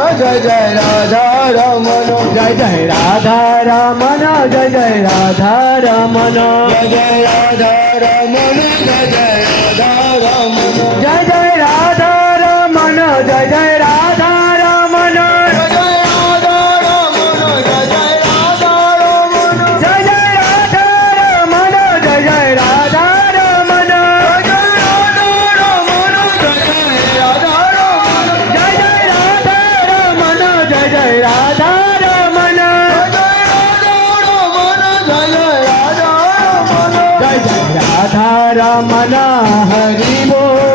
જય જય રાધા રમણ જય જય રાધા રમણ જય જય રાધા રમણ જય જય રાધા રમણ જય જય રાધા રમણ જય જય રાધા રમણ જય જય રાધા રમણ જય જય રાધા રમણ જય જય રાધા રમણ જય જય રાધા રમણ જય જય રાધા રમણ જય જય રાધા રમણ જય જય રાધા રમણ જય જય રાધા રમણ જય જય રાધા રમણ જય જય રાધા રમણ હરિ બોલ